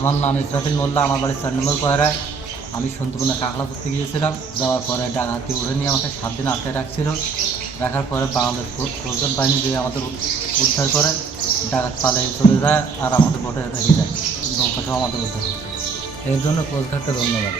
আমার নাম ইসরাফিল মোল্লা, আমার বাড়ি চার নম্বর পায়রায়। আমি সন্তপূর্ণ কাঁকড়া পড়তে গিয়েছিলাম। যাওয়ার পরে ডাকাতি উঠে নিয়ে আমাকে সাত দিন আটকে রাখছিল। রাখার পরে বাংলাদেশ প্রধান বাহিনী দিয়ে আমাদের উদ্ধার করে, ডাকাত পালে চলে যায় আর আমাদের বোটে রেখে যায়। নৌকাটাও আমাদের উদ্ধার করে। এর জন্য কোস্টগার্ডকে ধন্যবাদ।